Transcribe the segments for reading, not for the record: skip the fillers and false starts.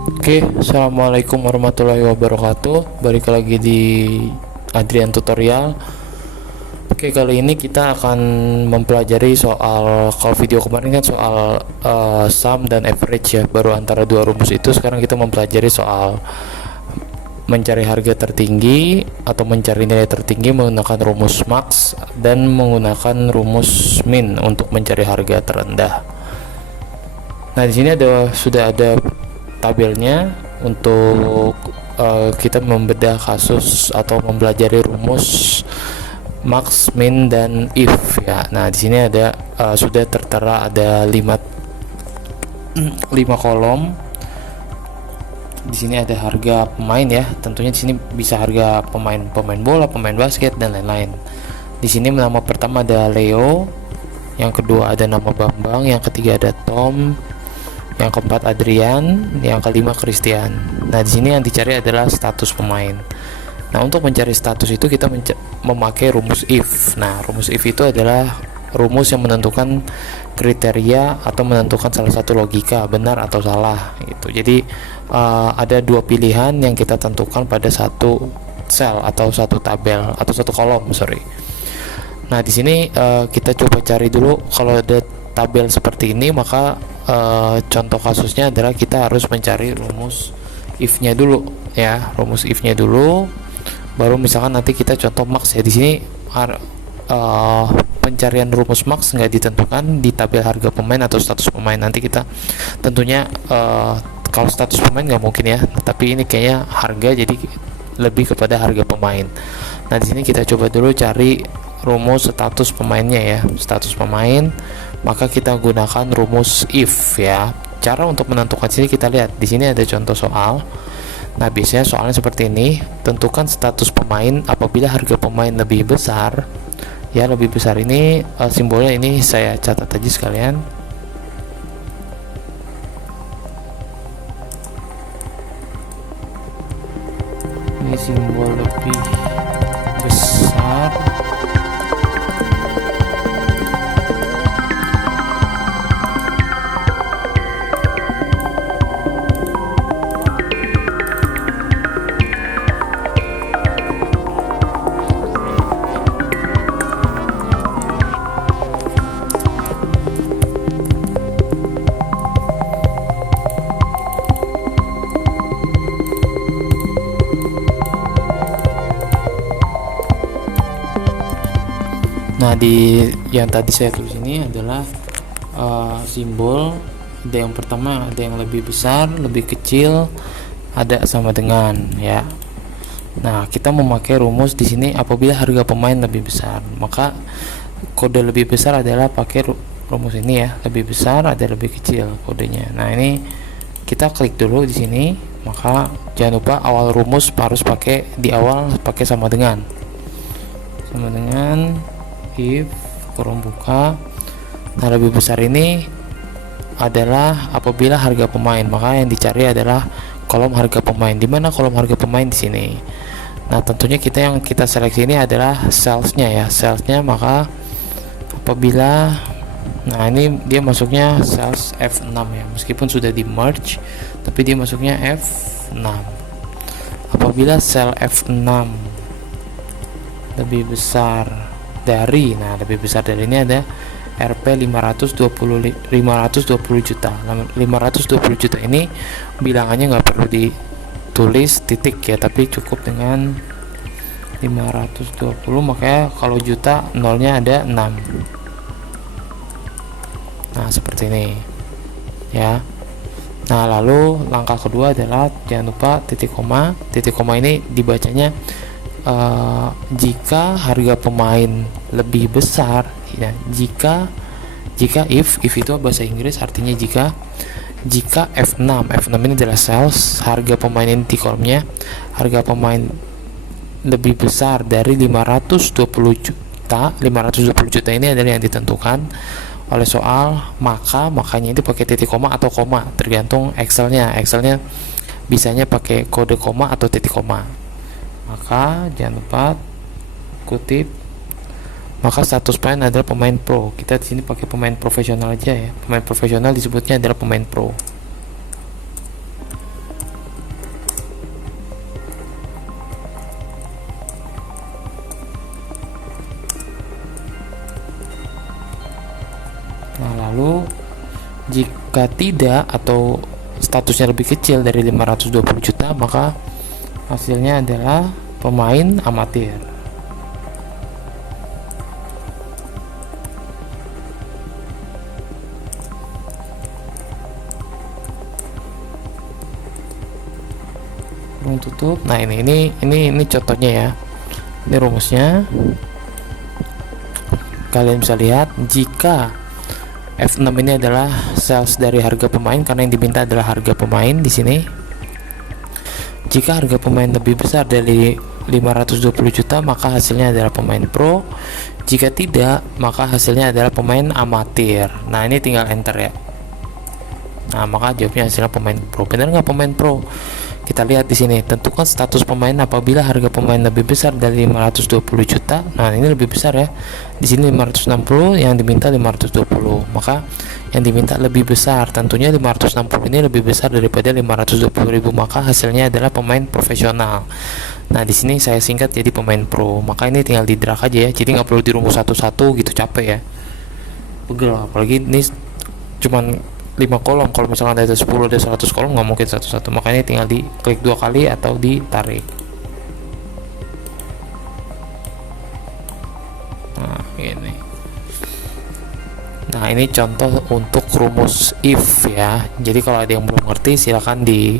Oke, assalamualaikum warahmatullahi wabarakatuh. Balik lagi di Adrian Tutorial. Oke, kali ini kita akan mempelajari soal, kalau video kemarin kan soal sum dan average ya, baru antara dua rumus itu. Sekarang kita mempelajari soal mencari harga tertinggi atau mencari nilai tertinggi menggunakan rumus max dan menggunakan rumus min untuk mencari harga terendah. Nah, di sini sudah ada tabelnya untuk kita membedah kasus atau mempelajari rumus max, min, dan if ya. Nah, di sini ada sudah tertera ada 5 kolom. Di sini ada harga pemain ya. Tentunya di sini bisa harga pemain bola, pemain basket, dan lain-lain. Di sini nama pertama ada Leo, yang kedua ada nama Bambang, yang ketiga ada Tom, yang keempat Adrian, yang kelima Christian. Nah, di sini yang dicari adalah status pemain. Nah, untuk mencari status itu kita memakai rumus if. Nah, rumus if itu adalah rumus yang menentukan kriteria atau menentukan salah satu logika benar atau salah gitu. Jadi ada dua pilihan yang kita tentukan pada satu sel atau satu tabel atau satu kolom, sorry. Nah, di sini kita coba cari dulu. Kalau ada tabel seperti ini, maka contoh kasusnya adalah kita harus mencari rumus if-nya dulu ya, rumus if-nya dulu, baru misalkan nanti kita contoh max ya. Di sini pencarian rumus max nggak ditentukan di tabel harga pemain atau status pemain. Nanti kita tentunya kalau status pemain nggak mungkin ya, tapi ini kayaknya harga, jadi lebih kepada harga pemain. Nah, di sini kita coba dulu cari rumus status pemainnya ya, status pemain, maka kita gunakan rumus if ya. Cara untuk menentukan sini kita lihat di sini ada contoh soal. Nah, biasanya soalnya seperti ini, tentukan status pemain apabila harga pemain lebih besar ya. Lebih besar ini simbolnya ini saya catat aja sekalian. Ini simbol lebih besar. Nah, di yang tadi saya tulis ini adalah simbol. Ada yang pertama, ada yang lebih besar, lebih kecil, ada sama dengan ya. Nah, kita memakai rumus di sini apabila harga pemain lebih besar, maka kode lebih besar adalah pakai rumus ini ya. Lebih besar ada lebih kecil kodenya. Nah, ini kita klik dulu di sini, maka jangan lupa awal rumus harus pakai di awal pakai sama dengan if kurung buka. Nah, lebih besar ini adalah apabila harga pemain, maka yang dicari adalah kolom harga pemain. Di mana kolom harga pemain? Di sini. Nah, tentunya yang kita seleksi ini adalah salesnya ya, salesnya. Maka apabila, nah ini dia masuknya sales F6 ya, meskipun sudah di merge tapi dia masuknya F6. Apabila sel F6 lebih besar dari, nah lebih besar dari ini ada Rp 520 juta. 520 juta ini bilangannya nggak perlu ditulis titik ya, tapi cukup dengan 520, makanya kalau juta nolnya ada 6. Nah, seperti ini ya. Nah, lalu langkah kedua adalah jangan lupa titik koma. Titik koma ini dibacanya jika harga pemain lebih besar ya. Jika if itu bahasa Inggris artinya jika F6 ini adalah sales, harga pemain ini di kolomnya harga pemain lebih besar dari 520 juta. 520 juta ini adalah yang ditentukan oleh soal, makanya itu pakai titik koma atau koma, tergantung Excelnya bisanya pakai kode koma atau titik koma. Maka jangan lupa kutip, maka status pemain adalah pemain pro. Kita di sini pakai pemain profesional aja ya. Pemain profesional disebutnya adalah pemain pro. Lalu jika tidak atau statusnya lebih kecil dari 520 juta, maka hasilnya adalah pemain amatir. Tutup. Nah, ini contohnya ya. Ini rumusnya. Kalian bisa lihat jika F6 ini adalah sales dari harga pemain, karena yang diminta adalah harga pemain di sini. Jika harga pemain lebih besar dari 520 juta, maka hasilnya adalah pemain pro. Jika tidak, maka hasilnya adalah pemain amatir. Nah, ini tinggal enter ya. Nah, maka jawabnya hasilnya pemain pro. Benar nggak pemain pro? Kita lihat di sini, tentukan status pemain apabila harga pemain lebih besar dari 520 juta. Nah, ini lebih besar ya. Di sini 560, yang diminta 520. Maka yang diminta lebih besar, tentunya 560 ini lebih besar daripada 520.000, maka hasilnya adalah pemain profesional. Nah, di sini saya singkat jadi pemain pro. Maka ini tinggal di drag aja ya. Jadi nggak perlu dirumus satu-satu gitu, capek ya. Pegel, apalagi ini cuman 5 kolom. Kalau misalkan ada 10 ada 100 kolom, nggak mungkin satu-satu, makanya tinggal diklik 2 kali atau ditarik. Nah, ini. Nah, ini contoh untuk rumus if ya. Jadi kalau ada yang belum ngerti, silakan di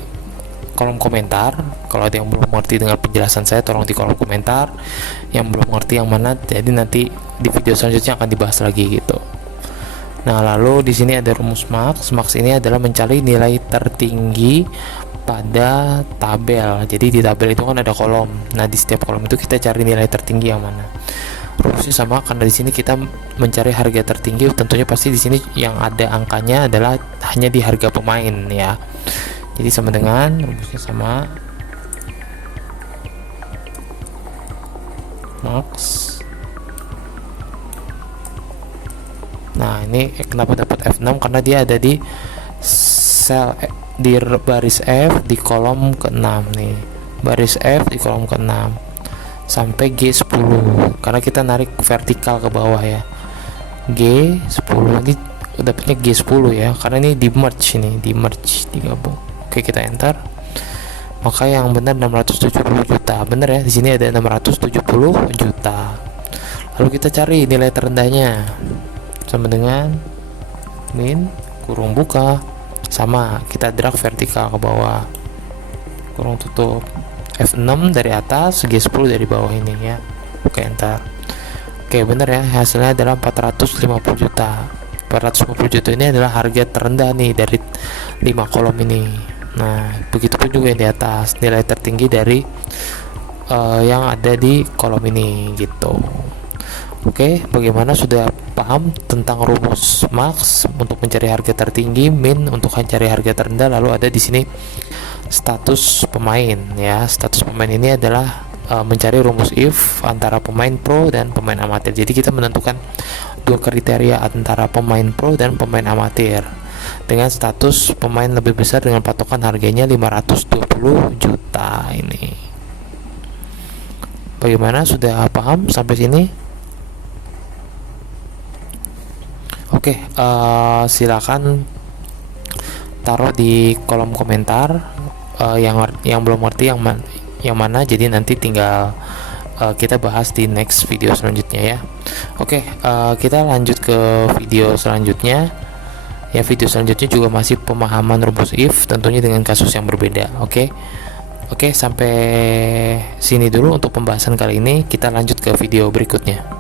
kolom komentar. Kalau ada yang belum ngerti dengan penjelasan saya, tolong di kolom komentar. Yang belum ngerti yang mana, jadi nanti di video selanjutnya akan dibahas lagi gitu. Nah, lalu di sini ada rumus max. Max ini adalah mencari nilai tertinggi pada tabel. Jadi di tabel itu kan ada kolom. Nah, di setiap kolom itu kita cari nilai tertinggi yang mana. Rumusnya sama, karena di sini kita mencari harga tertinggi. Tentunya pasti di sini yang ada angkanya adalah hanya di harga pemain ya. Jadi sama dengan rumusnya sama, max. Nah, ini kenapa dapat F6, karena dia ada di sel di baris F di kolom ke-6 nih. Baris F di kolom ke-6 sampai G10, karena kita narik vertikal ke bawah ya. G10 ini dapatnya G10 ya, karena ini di merge, digabung. Oke, kita enter. Maka yang benar 670 juta. Benar ya, di sini ada 670 juta. Lalu kita cari nilai terendahnya. Sama dengan min kurung buka, sama kita drag vertikal ke bawah, kurung tutup, F6 dari atas, G10 dari bawah ini ya. Oke, enter. Oke, bener ya, hasilnya adalah 450 juta. 450 juta ini adalah harga terendah nih dari 5 kolom ini. Nah, begitupun juga yang di atas, nilai tertinggi dari yang ada di kolom ini gitu. Oke, bagaimana, sudah paham tentang rumus max untuk mencari harga tertinggi, min untuk mencari harga terendah, lalu ada di sini status pemain ya. Status pemain ini adalah mencari rumus if antara pemain pro dan pemain amatir. Jadi kita menentukan dua kriteria antara pemain pro dan pemain amatir dengan status pemain lebih besar dengan patokan harganya 520 juta ini. Bagaimana, sudah paham sampai sini? Oke, silakan taruh di kolom komentar yang belum ngerti yang mana. Jadi nanti tinggal kita bahas di next video selanjutnya ya. Oke, kita lanjut ke video selanjutnya. Ya, video selanjutnya juga masih pemahaman rumus if, tentunya dengan kasus yang berbeda. Oke, sampai sini dulu untuk pembahasan kali ini. Kita lanjut ke video berikutnya.